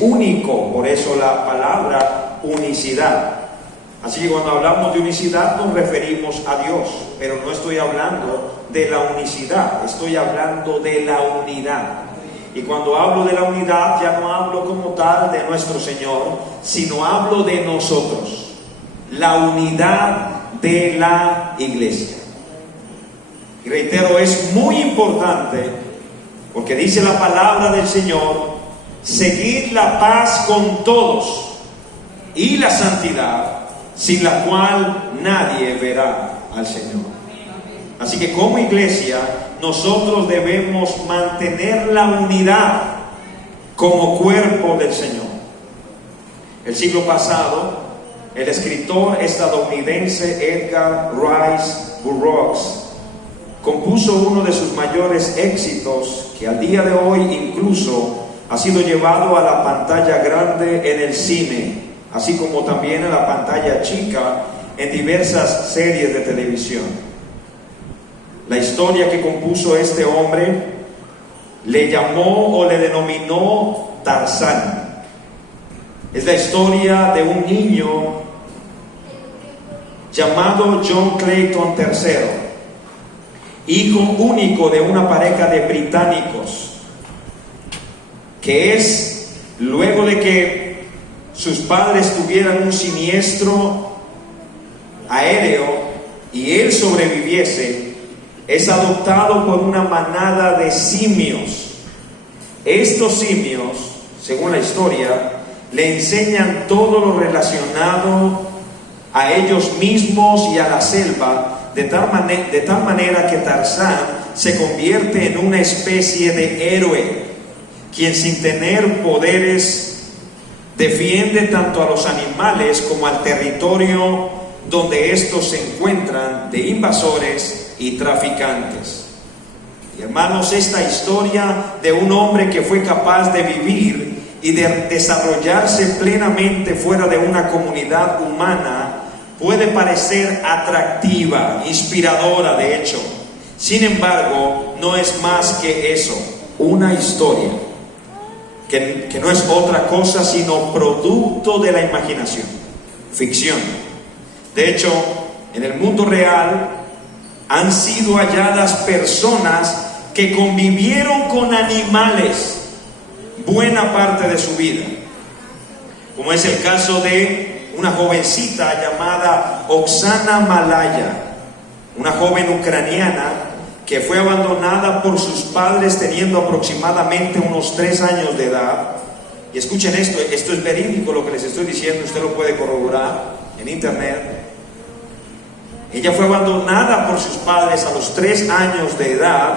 único, por eso la palabra unicidad. Así que cuando hablamos de unicidad nos referimos a Dios, pero no estoy hablando de la unicidad, estoy hablando de la unidad. Y cuando hablo de la unidad ya no hablo como tal de nuestro Señor, sino hablo de nosotros, la unidad de la iglesia. Y reitero, es muy importante, porque dice la palabra del Señor: seguid la paz con todos y la santidad, sin la cual nadie verá al Señor. Así que como iglesia nosotros debemos mantener la unidad como cuerpo del Señor. El siglo pasado, el escritor estadounidense Edgar Rice Burroughs compuso uno de sus mayores éxitos, que al día de hoy incluso ha sido llevado a la pantalla grande en el cine, así como también a la pantalla chica en diversas series de televisión. La historia que compuso este hombre le llamó o le denominó Tarzán. Es la historia de un niño llamado John Clayton III, hijo único de una pareja de británicos, que es, luego de que sus padres tuvieran un siniestro aéreo y él sobreviviese, es adoptado por una manada de simios. Estos simios, según la historia, le enseñan todo lo relacionado a ellos mismos y a la selva, de tal manera que Tarzán se convierte en una especie de héroe, quien sin tener poderes defiende tanto a los animales como al territorio donde estos se encuentran de invasores y traficantes. Y hermanos, esta historia de un hombre que fue capaz de vivir y de desarrollarse plenamente fuera de una comunidad humana puede parecer atractiva, inspiradora de hecho. Sin embargo, no es más que eso, una historia que no es otra cosa sino producto de la imaginación, ficción. De hecho, en el mundo real han sido halladas personas que convivieron con animales buena parte de su vida, como es el caso de una jovencita llamada Oksana Malaya, una joven ucraniana que fue abandonada por sus padres teniendo aproximadamente unos 3 años de edad. Y escuchen esto es verídico lo que les estoy diciendo, usted lo puede corroborar en internet. Ella fue abandonada por sus padres a los 3 años de edad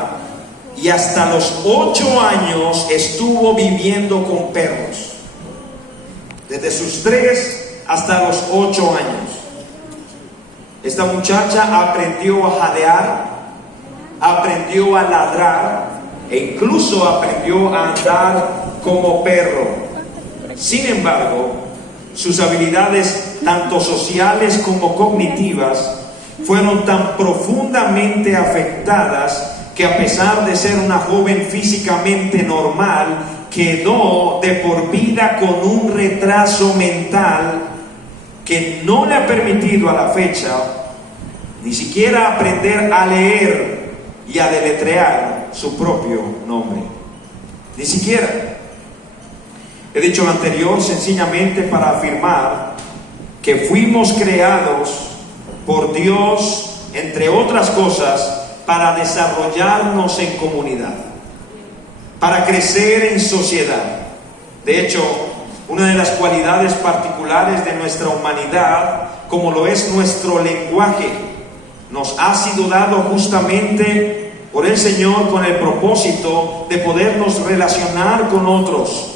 y hasta los 8 años estuvo viviendo con perros. Desde sus 3 hasta los 8 años. Esta muchacha aprendió a jadear, aprendió a ladrar e incluso aprendió a andar como perro. Sin embargo, sus habilidades tanto sociales como cognitivas fueron tan profundamente afectadas que, a pesar de ser una joven físicamente normal, quedó de por vida con un retraso mental que no le ha permitido a la fecha ni siquiera aprender a leer y a deletrear su propio nombre. Ni siquiera. He dicho lo anterior sencillamente para afirmar que fuimos creados por Dios, entre otras cosas, para desarrollarnos en comunidad, para crecer en sociedad. De hecho, una de las cualidades particulares de nuestra humanidad, como lo es nuestro lenguaje, nos ha sido dado justamente por el Señor con el propósito de podernos relacionar con otros.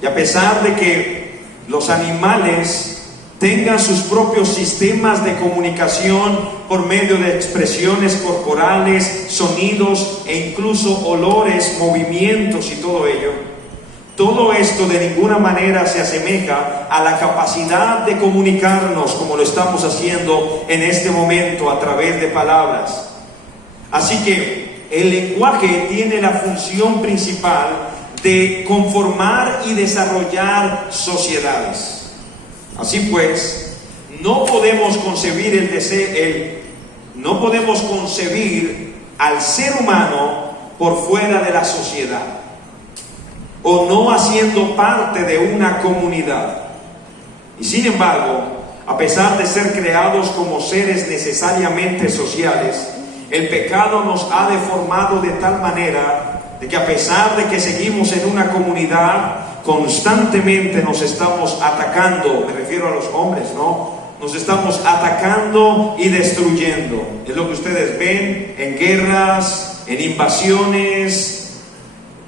Y a pesar de que los animales tengan sus propios sistemas de comunicación por medio de expresiones corporales, sonidos e incluso olores, movimientos y todo ello, todo esto de ninguna manera se asemeja a la capacidad de comunicarnos como lo estamos haciendo en este momento a través de palabras. Así que el lenguaje tiene la función principal de conformar y desarrollar sociedades. Así pues, no podemos concebir no podemos concebir al ser humano por fuera de la sociedad, o no haciendo parte de una comunidad. Y sin embargo, a pesar de ser creados como seres necesariamente sociales, el pecado nos ha deformado de tal manera de que a pesar de que seguimos en una comunidad, constantemente nos estamos atacando. Me refiero a los hombres, ¿no? Nos estamos atacando y destruyendo. Es lo que ustedes ven en guerras, en invasiones.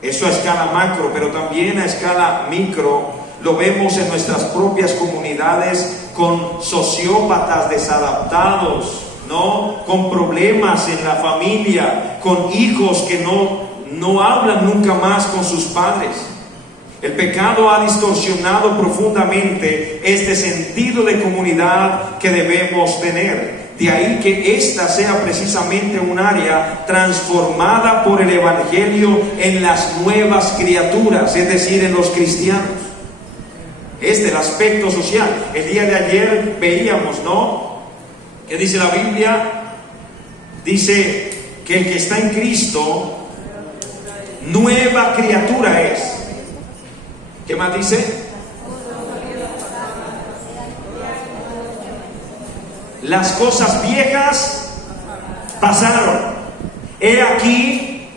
Eso a escala macro, pero también a escala micro. Lo vemos en nuestras propias comunidades con sociópatas desadaptados, ¿no? Con problemas en la familia, con hijos que no hablan nunca más con sus padres. El pecado ha distorsionado profundamente este sentido de comunidad que debemos tener. De ahí que esta sea precisamente un área transformada por el Evangelio en las nuevas criaturas, es decir, en los cristianos. Es del aspecto social. El día de ayer veíamos, ¿no? ¿Qué dice la Biblia? Dice que el que está en Cristo, nueva criatura es. ¿Qué más dice? Las cosas viejas pasaron. He aquí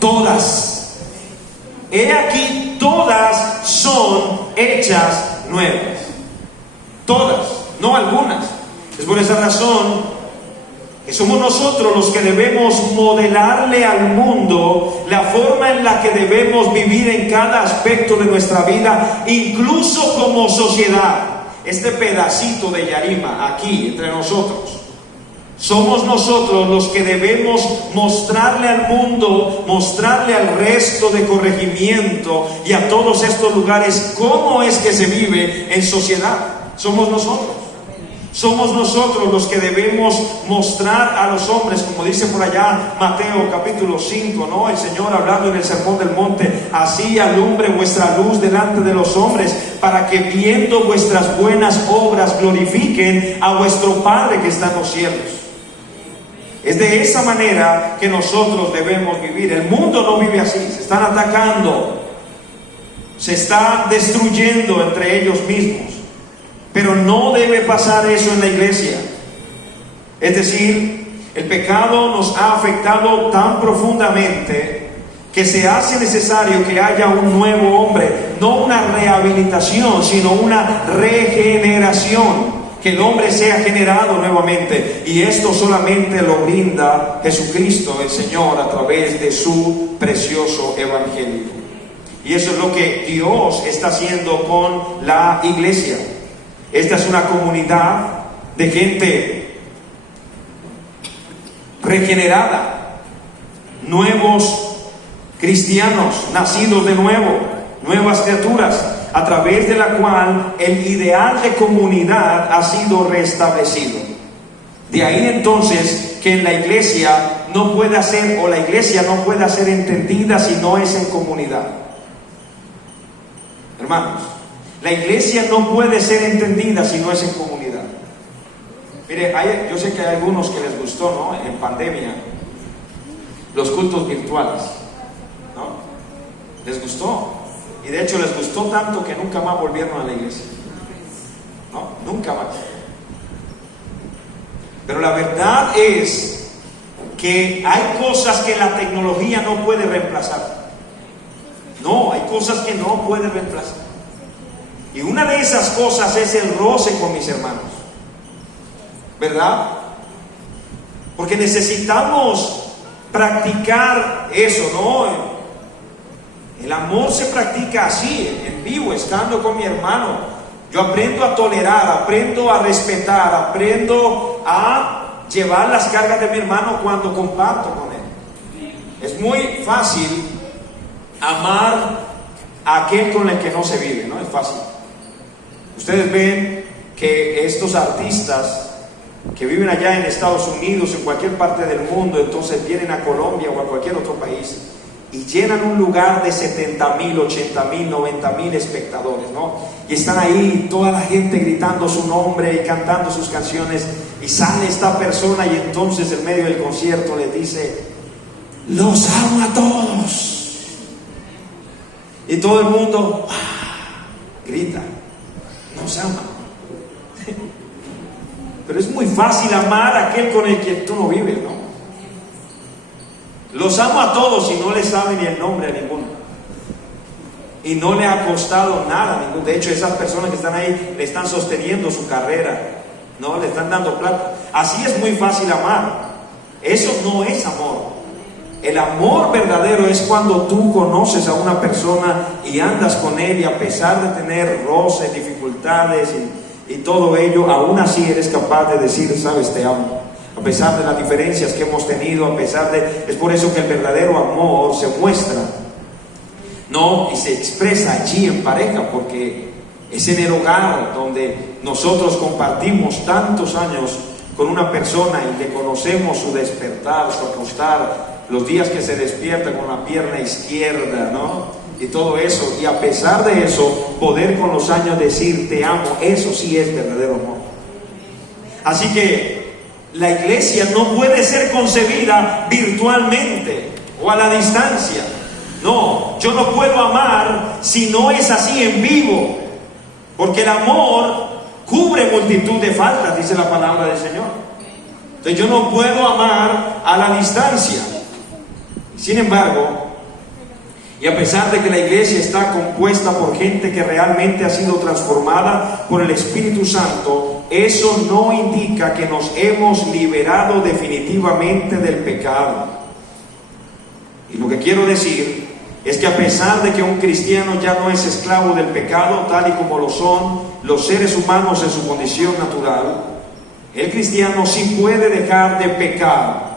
todas. He aquí todas son hechas nuevas. Todas, no algunas. Es por esa razón que somos nosotros los que debemos modelarle al mundo la forma en la que debemos vivir en cada aspecto de nuestra vida, incluso como sociedad. Este pedacito de Yarima aquí entre nosotros, somos nosotros los que debemos mostrarle al mundo, mostrarle al resto de corregimiento y a todos estos lugares cómo es que se vive en sociedad. Somos nosotros. Somos nosotros los que debemos mostrar a los hombres, como dice por allá Mateo capítulo 5, ¿no? El Señor hablando en el Sermón del Monte: así alumbre vuestra luz delante de los hombres, para que viendo vuestras buenas obras glorifiquen a vuestro Padre que está en los cielos. Es de esa manera que nosotros debemos vivir. El mundo no vive así. Se están atacando, se está destruyendo entre ellos mismos. Pero no debe pasar eso en la iglesia. Es decir, el pecado nos ha afectado tan profundamente que se hace necesario que haya un nuevo hombre, no una rehabilitación, sino una regeneración, que el hombre sea generado nuevamente, y esto solamente lo brinda Jesucristo el Señor a través de su precioso evangelio. Y eso es lo que Dios está haciendo con la iglesia. Esta es una comunidad de gente regenerada, nuevos cristianos, nacidos de nuevo, nuevas criaturas, a través de la cual el ideal de comunidad ha sido restablecido. De ahí entonces que en la iglesia no puede ser, o la iglesia no puede ser entendida si no es en comunidad. Hermanos, la iglesia no puede ser entendida si no es en comunidad. Mire, yo sé que hay algunos que les gustó, ¿no? En pandemia, los cultos virtuales, ¿no? Les gustó. Y de hecho les gustó tanto que nunca más volvieron a la iglesia, ¿no? Nunca más. Pero la verdad es que hay cosas que la tecnología no puede reemplazar. No, hay cosas que no puede reemplazar. Y una de esas cosas es el roce con mis hermanos, ¿verdad? Porque necesitamos practicar eso, ¿no? El amor se practica así, en vivo, estando con mi hermano. Yo aprendo a tolerar, aprendo a respetar, aprendo a llevar las cargas de mi hermano cuando comparto con él. Es muy fácil amar a aquel con el que no se vive, ¿no? Es fácil. Ustedes ven que estos artistas que viven allá en Estados Unidos, en cualquier parte del mundo, entonces vienen a Colombia o a cualquier otro país y llenan un lugar de 70,000, 80,000, 90,000 espectadores, ¿no? Y están ahí toda la gente gritando su nombre y cantando sus canciones, y sale esta persona y entonces en medio del concierto le dice: los amo a todos. Y todo el mundo grita: nos ama. Pero es muy fácil amar a aquel con el que tú no vives, ¿no? Los amo a todos y no le sabe ni el nombre a ninguno. Y no le ha costado nada a ninguno. De hecho, esas personas que están ahí le están sosteniendo su carrera, ¿no? Le están dando plata. Así es muy fácil amar. Eso no es amor. El amor verdadero es cuando tú conoces a una persona y andas con él, y a pesar de tener roces, dificultades y todo ello, aún así eres capaz de decir: sabes, te amo. A pesar de las diferencias que hemos tenido, a pesar de... Es por eso que el verdadero amor se muestra, ¿no? Y se expresa allí en pareja, porque es en el hogar donde nosotros compartimos tantos años con una persona y le conocemos su despertar, su acostar, los días que se despierta con la pierna izquierda, ¿no? Y todo eso, y a pesar de eso, poder con los años decir: te amo. Eso sí es verdadero amor. Así que la iglesia no puede ser concebida virtualmente o a la distancia. No, yo no puedo amar si no es así en vivo, porque el amor cubre multitud de faltas, dice la palabra del Señor. Entonces yo no puedo amar a la distancia. Sin embargo, y a pesar de que la iglesia está compuesta por gente que realmente ha sido transformada por el Espíritu Santo, eso no indica que nos hemos liberado definitivamente del pecado. Y lo que quiero decir es que a pesar de que un cristiano ya no es esclavo del pecado, tal y como lo son los seres humanos en su condición natural, el cristiano sí puede dejar de pecar.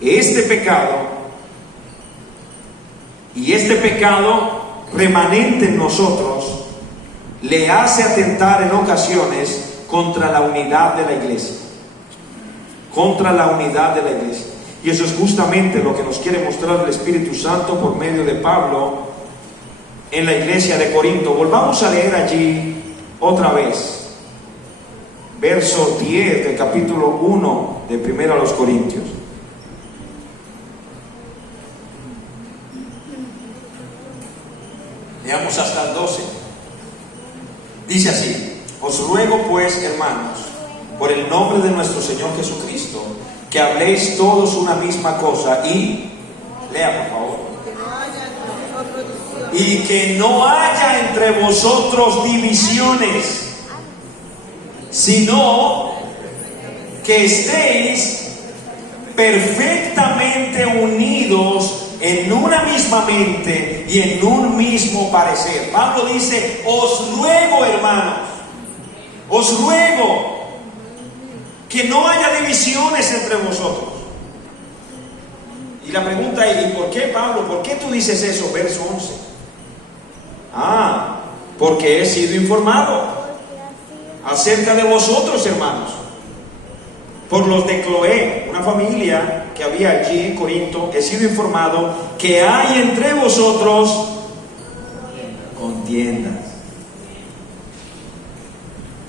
Este pecado remanente en nosotros le hace atentar en ocasiones contra la unidad de la iglesia. Contra la unidad de la iglesia. Y eso es justamente lo que nos quiere mostrar el Espíritu Santo por medio de Pablo en la iglesia de Corinto. Volvamos a leer allí otra vez, verso 10 del capítulo 1 de 1 Corintios. Leamos hasta el 12. Dice así: os ruego pues, hermanos, por el nombre de nuestro Señor Jesucristo, que habléis todos una misma cosa y, lea por favor, y que no haya entre vosotros divisiones, sino que estéis perfectamente unidos en una misma mente y en un mismo parecer. Pablo dice: os ruego, hermanos, os ruego que no haya divisiones entre vosotros. Y la pregunta es: ¿y por qué, Pablo? ¿Por qué tú dices eso? Verso 11. Porque he sido informado acerca de vosotros, hermanos, por los de Cloé, una familia que había allí en Corinto. He sido informado que hay entre vosotros contiendas.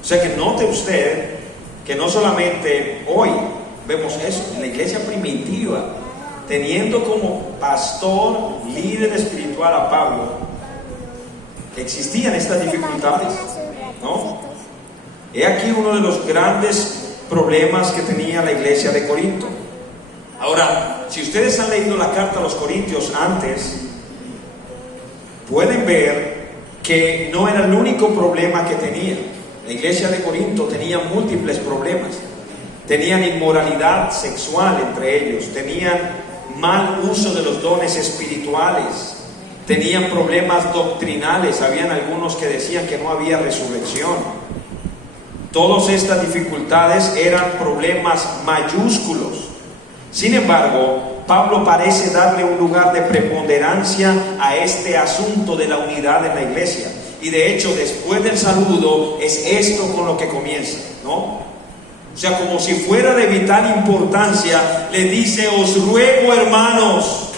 O sea que note usted que no solamente hoy vemos eso, en la iglesia primitiva, teniendo como pastor, líder espiritual a Pablo, existían estas dificultades, ¿no? He aquí uno de los grandes problemas que tenía la iglesia de Corinto. Ahora, si ustedes han leído la carta a los Corintios antes, pueden ver que no era el único problema que tenía. La iglesia de Corinto tenía múltiples problemas. Tenían inmoralidad sexual entre ellos, tenían mal uso de los dones espirituales, tenían problemas doctrinales. Habían algunos que decían que no había resurrección. Todas estas dificultades eran problemas mayúsculos. Sin embargo, Pablo parece darle un lugar de preponderancia a este asunto de la unidad en la iglesia. Y de hecho, después del saludo, es esto con lo que comienza, ¿no? O sea, como si fuera de vital importancia, le dice: os ruego, hermanos,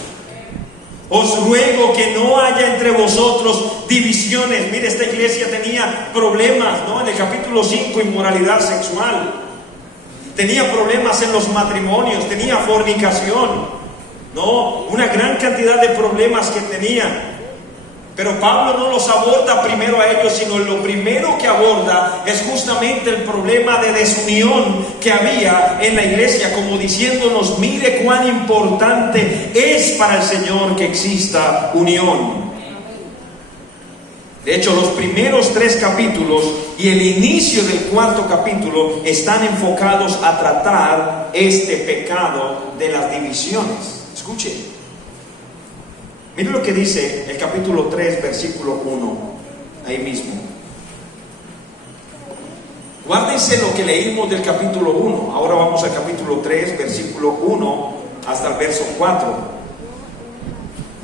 os ruego que no haya entre vosotros divisiones. Mire, esta iglesia tenía problemas, ¿no? En el capítulo 5, inmoralidad sexual. Tenía problemas en los matrimonios, tenía fornicación, ¿no? Una gran cantidad de problemas que tenía. Pero Pablo no los aborda primero a ellos, sino lo primero que aborda es justamente el problema de desunión que había en la iglesia, como diciéndonos: mire cuán importante es para el Señor que exista unión. De hecho, los primeros 3 capítulos y el inicio del 4.º capítulo están enfocados a tratar este pecado de las divisiones. Escuchen. Mire lo que dice el capítulo 3, versículo 1, ahí mismo. Guárdense lo que leímos del capítulo 1. Ahora vamos al capítulo 3, versículo 1 hasta el verso 4.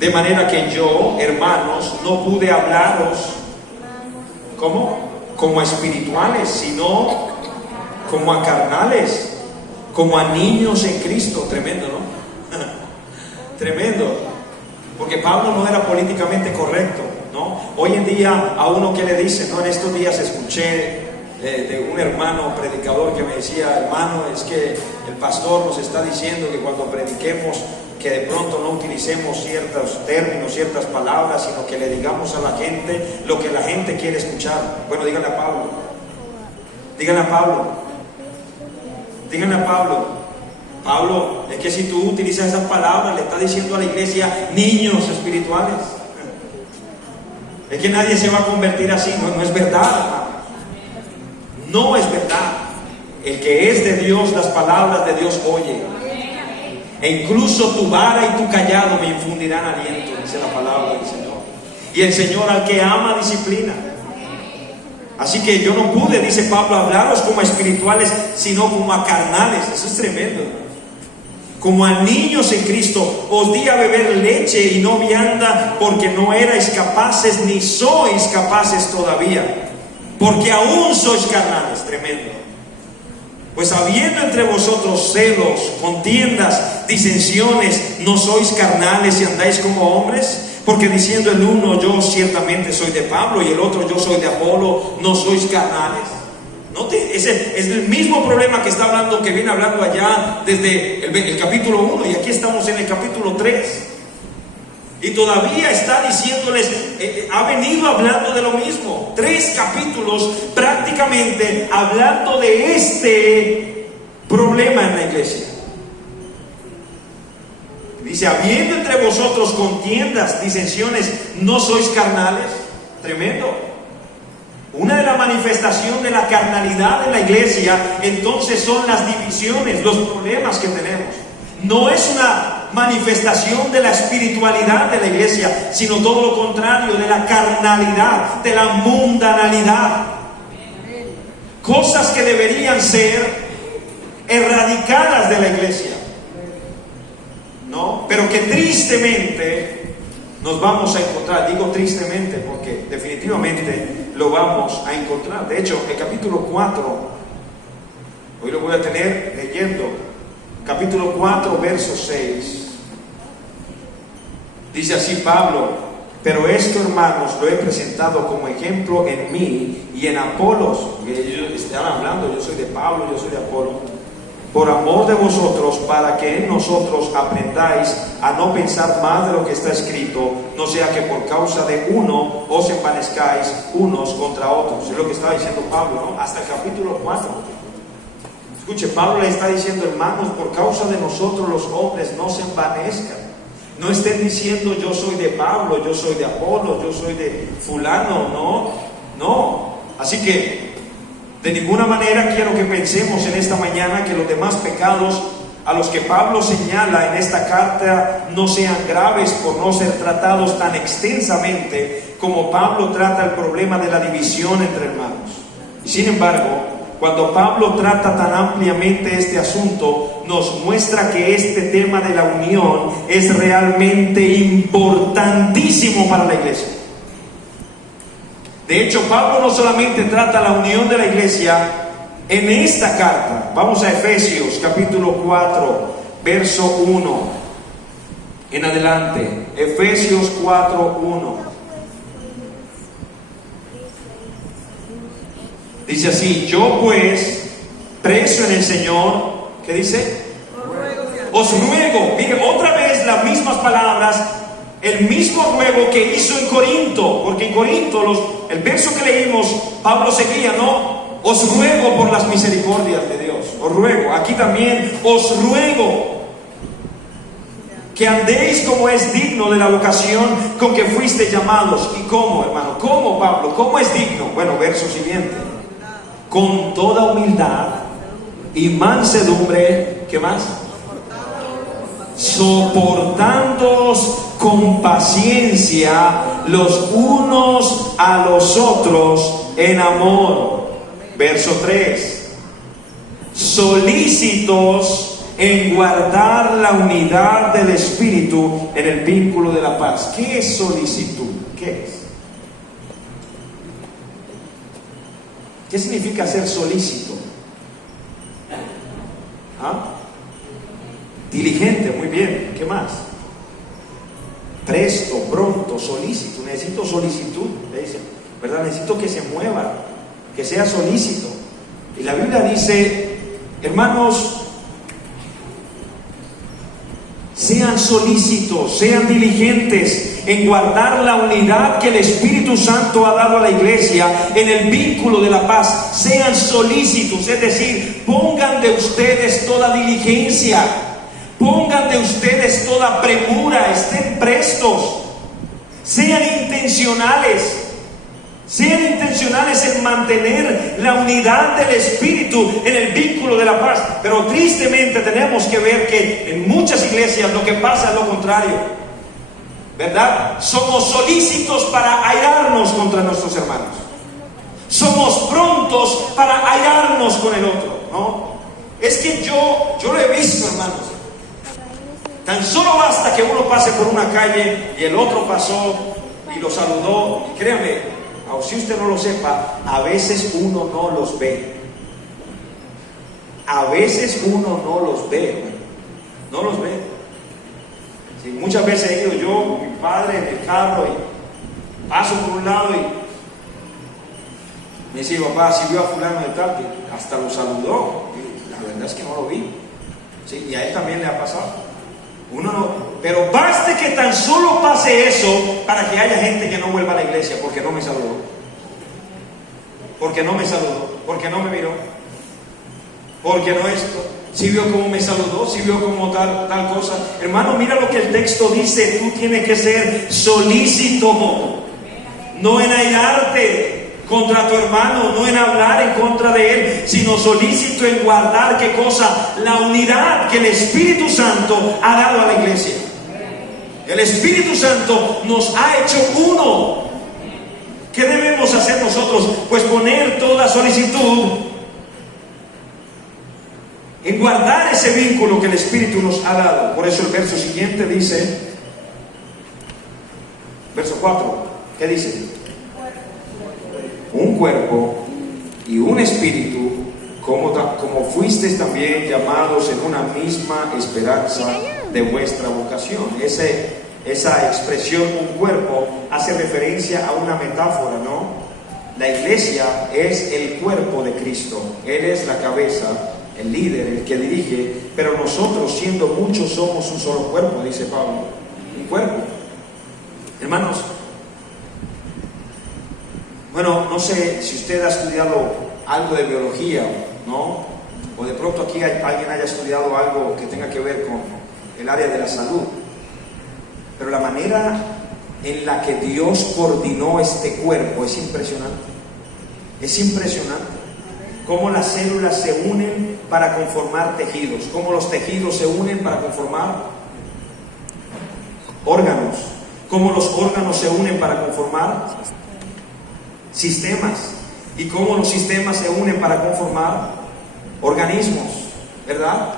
De manera que yo, hermanos, no pude hablaros, ¿cómo? Como a espirituales, sino como a carnales, como a niños en Cristo. Tremendo, ¿no? Tremendo. Porque Pablo no era políticamente correcto, ¿no? Hoy en día a uno que le dicen, ¿no? En estos días escuché de un hermano predicador que me decía: hermano, es que el pastor nos está diciendo que cuando prediquemos, que de pronto no utilicemos ciertos términos, ciertas palabras, sino que le digamos a la gente lo que la gente quiere escuchar. Bueno, díganle a Pablo. Díganle a Pablo. Díganle a Pablo. Pablo, es que si tú utilizas esas palabras, le está diciendo a la iglesia: niños espirituales. Es que nadie se va a convertir así. No es verdad, hermano. No es verdad. El que es de Dios, las palabras de Dios oye. E incluso tu vara y tu callado me infundirán aliento, dice la palabra del Señor. Y el Señor al que ama disciplina. Así que yo no pude, dice Pablo, hablaros como a espirituales, sino como a carnales. Eso es tremendo. Como a niños en Cristo, os di a beber leche y no vianda, porque no erais capaces, ni sois capaces todavía, porque aún sois carnales. Tremendo. Pues habiendo entre vosotros celos, contiendas, disensiones, ¿no sois carnales y andáis como hombres? Porque diciendo el uno: yo ciertamente soy de Pablo, y el otro: yo soy de Apolo, ¿no sois carnales? Note, ese es el mismo problema que está hablando, que viene hablando allá desde el capítulo 1, y aquí estamos en el capítulo 3. Y todavía está diciéndoles, ha venido hablando de lo mismo. 3 capítulos prácticamente hablando de este problema en la iglesia. Dice: habiendo entre vosotros contiendas, disensiones, ¿no sois carnales? Tremendo. Una de las manifestaciones de la carnalidad en la iglesia, entonces, son las divisiones, los problemas que tenemos. No es una manifestación de la espiritualidad de la iglesia, sino todo lo contrario, de la carnalidad, de la mundanalidad. Cosas que deberían ser erradicadas de la iglesia, ¿no? Pero que tristemente nos vamos a encontrar. Digo tristemente porque definitivamente lo vamos a encontrar. De hecho, el capítulo 4, hoy lo voy a tener leyendo, capítulo 4, verso 6. Dice así Pablo: pero esto, hermanos, lo he presentado como ejemplo en mí y en Apolos. Ellos están hablando: yo soy de Pablo, yo soy de Apolo, por amor de vosotros, para que en nosotros aprendáis a no pensar más de lo que está escrito, no sea que por causa de uno os envanezcáis unos contra otros. Es lo que estaba diciendo Pablo, ¿no? Hasta el capítulo 4. Escuche, Pablo le está diciendo: hermanos, por causa de nosotros los hombres no se envanezcan. No estén diciendo: yo soy de Pablo, yo soy de Apolo, yo soy de fulano. No. Así que de ninguna manera quiero que pensemos en esta mañana que los demás pecados a los que Pablo señala en esta carta no sean graves por no ser tratados tan extensamente como Pablo trata el problema de la división entre hermanos. Y sin embargo, cuando Pablo trata tan ampliamente este asunto, nos muestra que este tema de la unión es realmente importantísimo para la iglesia. De hecho, Pablo no solamente trata la unión de la iglesia En esta carta, vamos a Efesios capítulo 4, verso 1 en adelante. Efesios 4, 1. Dice así: yo pues, preso en el Señor, ¿qué dice? Os ruego, mire otra vez las mismas palabras, el mismo ruego que hizo en Corinto, porque en Corinto, el verso que leímos, Pablo seguía, ¿no? Os ruego por las misericordias de Dios, os ruego. Aquí también, os ruego que andéis como es digno de la vocación con que fuisteis llamados. ¿Y cómo, hermano? ¿Cómo, Pablo? ¿Cómo es digno? Bueno, verso siguiente: con toda humildad y mansedumbre, ¿qué más? Soportándoos con paciencia los unos a los otros en amor. Verso 3: solícitos en guardar la unidad del Espíritu en el vínculo de la paz. ¿Qué es solicitud? ¿Qué es? ¿Qué significa ser solícito? ¿Ah? Diligente, muy bien. ¿Qué más? Presto, pronto, solícito. Necesito solicitud, le dicen, ¿verdad? Necesito que se mueva, que sea solícito. Y la Biblia dice, hermanos, sean solícitos, sean diligentes en guardar la unidad que el Espíritu Santo ha dado a la iglesia en el vínculo de la paz. Sean solícitos, es decir, pongan de ustedes toda diligencia, pongan de ustedes toda premura, estén prestos, sean intencionales. Sean intencionales en mantener la unidad del Espíritu en el vínculo de la paz. Pero tristemente tenemos que ver que en muchas iglesias lo que pasa es lo contrario, ¿verdad? Somos solícitos para airarnos contra nuestros hermanos. Somos prontos para airarnos con el otro, ¿no? Es que yo lo he visto, hermanos. Tan solo basta que uno pase por una calle y el otro pasó y lo saludó. Y créanme, o si usted no lo sepa, a veces uno no los ve. A veces uno no los ve, no los ve. Sí, muchas veces he ido yo con mi padre en el carro y paso por un lado y me dice, papá, si vio a fulano de tal, que hasta lo saludó. Y la verdad es que no lo vi. Sí, y a él también le ha pasado. Uno no, pero baste que tan solo pase eso para que haya gente que no vuelva a la iglesia porque no me saludó, porque no me saludó, porque no me miró, porque no esto, si vio cómo me saludó, si vio cómo tal cosa. Hermano, mira lo que el texto dice: tú tienes que ser solícito, no en airarte contra tu hermano, no en hablar en contra de él, sino solícito en guardar, ¿qué cosa? La unidad que el Espíritu Santo ha dado a la iglesia. El Espíritu Santo nos ha hecho uno. ¿Qué debemos hacer nosotros? Pues poner toda solicitud en guardar ese vínculo que el Espíritu nos ha dado. Por eso el verso siguiente dice, verso 4, ¿qué dice? Un cuerpo y un espíritu, como fuisteis también llamados en una misma esperanza de vuestra vocación. Esa expresión, un cuerpo, hace referencia a una metáfora, ¿no? La iglesia es el cuerpo de Cristo. Él es la cabeza, el líder, el que dirige, pero nosotros, siendo muchos, somos un solo cuerpo, dice Pablo. Un cuerpo. Hermanos, bueno, no sé si usted ha estudiado algo de biología, ¿no? O de pronto aquí alguien haya estudiado algo que tenga que ver con el área de la salud. Pero la manera en la que Dios coordinó este cuerpo es impresionante. Es impresionante. Cómo las células se unen para conformar tejidos. Cómo los tejidos se unen para conformar órganos. Cómo los órganos se unen para conformar sistemas, y cómo los sistemas se unen para conformar organismos, ¿verdad?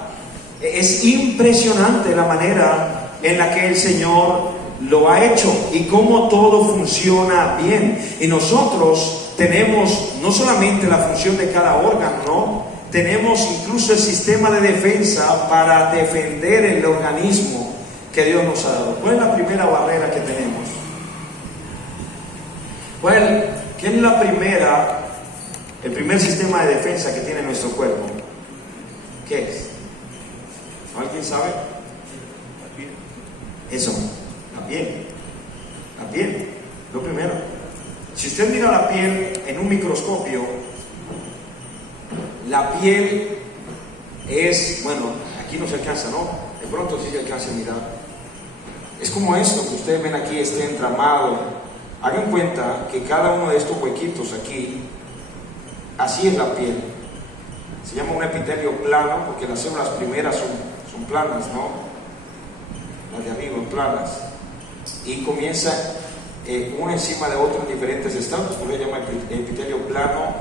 Es impresionante la manera en la que el Señor lo ha hecho y cómo todo funciona bien. Y nosotros tenemos no solamente la función de cada órgano, ¿no? Tenemos incluso el sistema de defensa para defender el organismo que Dios nos ha dado. ¿Cuál es la primera barrera que tenemos? ¿Qué es el primer sistema de defensa que tiene nuestro cuerpo? ¿Qué es? ¿Alguien sabe? Eso, la piel. La piel, lo primero. Si usted mira la piel en un microscopio, la piel es, bueno, aquí no se alcanza, ¿no? De pronto sí se alcanza a mirar. Es como esto que ustedes ven aquí, este entramado. Hagan cuenta que cada uno de estos huequitos aquí, así es la piel. Se llama un epitelio plano porque las células primeras son planas, ¿no? Las de arriba planas. Y comienza uno encima de otro en diferentes estratos, por eso se llama epitelio plano,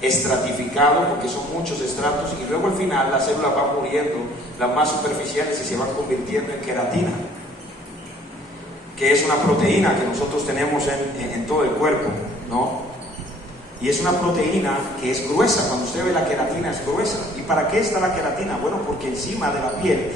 estratificado, porque son muchos estratos, y luego al final las células van muriendo, las más superficiales, y se van convirtiendo en queratina, que es una proteína que nosotros tenemos en todo el cuerpo, ¿no? Y es una proteína que es gruesa. Cuando usted ve la queratina es gruesa. ¿Y para qué está la queratina? Bueno, porque encima de la piel